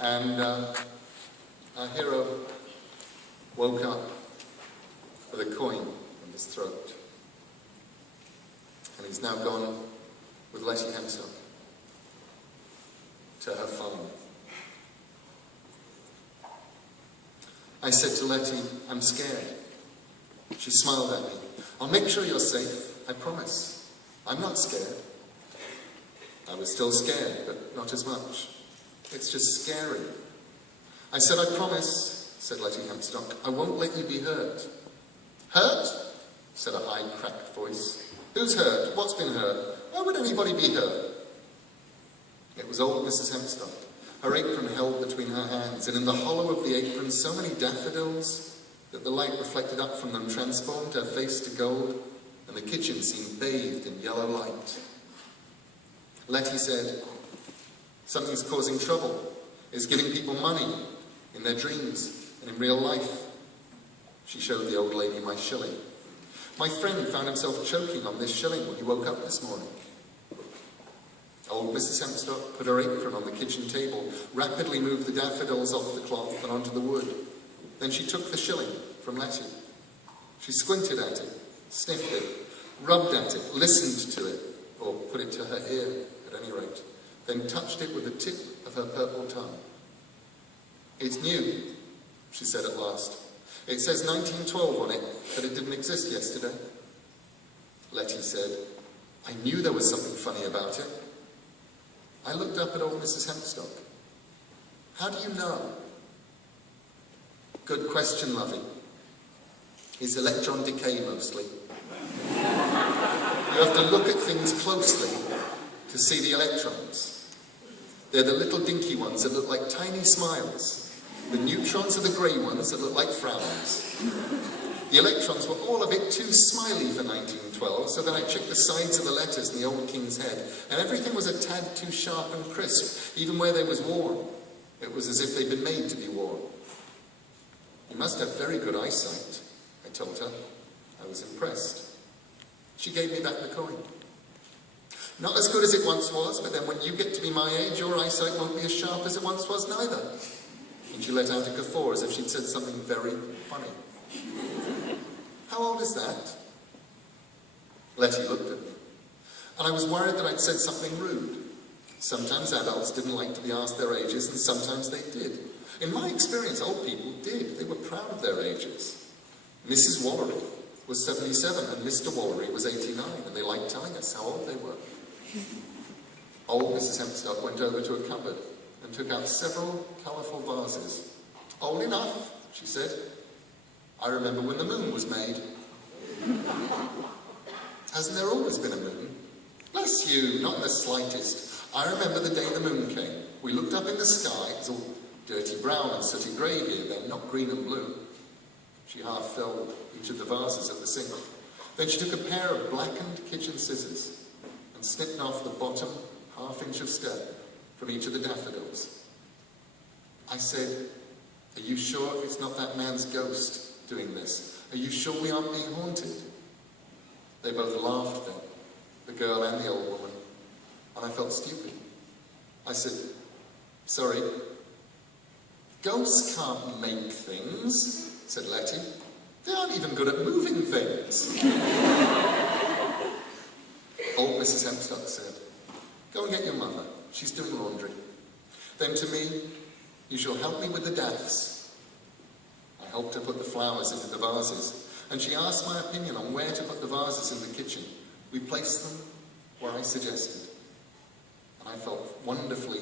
And our hero woke up with a coin in his throat. And he's now gone with Letty Hempstock to her farm. I said to Letty, "I'm scared." She smiled at me. "I'll make sure you're safe, I promise. I'm not scared." I was still scared, but not as much. It's just scary. I said, "I promise," said Letty Hempstock, "I won't let you be hurt." "Hurt?" said a high, cracked voice. "Who's hurt? What's been hurt? Why would anybody be hurt?" It was old Mrs. Hempstock, her apron held between her hands, and in the hollow of the apron so many daffodils that the light reflected up from them transformed her face to gold, and the kitchen seemed bathed in yellow light. Letty said, "Something's causing trouble. It's giving people money in their dreams and in real life." She showed the old lady my shilling. "My friend found himself choking on this shilling when he woke up this morning." Old Mrs. Hempstock put her apron on the kitchen table, rapidly moved the daffodils off the cloth and onto the wood. Then she took the shilling from Letty. She squinted at it, sniffed it, rubbed at it, listened to it, or put it to her ear at any rate, then touched it with the tip of her purple tongue. "It's new," she said at last. "It says 1912 on it, but it didn't exist yesterday." Letty said, "I knew there was something funny about it." I looked up at old Mrs. Hempstock. "How do you know?" "Good question, lovey. It's electron decay mostly. You have to look at things closely to see the electrons. They're the little dinky ones that look like tiny smiles. The neutrons are the grey ones that look like frowns. The electrons were all a bit too smiley for 1912, so then I checked the sides of the letters in the old king's head, and everything was a tad too sharp and crisp, even where they was worn. It was as if they'd been made to be worn." "You must have very good eyesight," I told her. I was impressed. She gave me back the coin. "Not as good as it once was, but then when you get to be my age, your eyesight won't be as sharp as it once was neither." And she let out a guffaw as if she'd said something very funny. "How old is that?" Letty looked at me, and I was worried that I'd said something rude. Sometimes adults didn't like to be asked their ages, and sometimes they did. In my experience, old people did. They were proud of their ages. Mrs. Wallery was 77, and Mr. Wallery was 89, and they liked telling us how old they were. Old Mrs. Hempstock went over to a cupboard and took out several colourful vases. "Old enough," she said. "I remember when the moon was made." "Hasn't there always been a moon?" "Bless you, not in the slightest. I remember the day the moon came. We looked up in the sky. It was all dirty brown and sooty grey here then, not green and blue." She half filled each of the vases at the sink. Then she took a pair of blackened kitchen scissors and snipped off the bottom half-inch of stem from each of the daffodils. I said, "Are you sure it's not that man's ghost doing this? Are you sure we aren't being haunted?" They both laughed then, the girl and the old woman, and I felt stupid. I said, "Sorry." "Ghosts can't make things," said Letty. "They aren't even good at moving things." Old Mrs. Hempstock said, "Go and get your mother. She's doing laundry." Then to me, "You shall help me with the daffs." I helped her put the flowers into the vases, and she asked my opinion on where to put the vases in the kitchen. We placed them where I suggested, and I felt wonderfully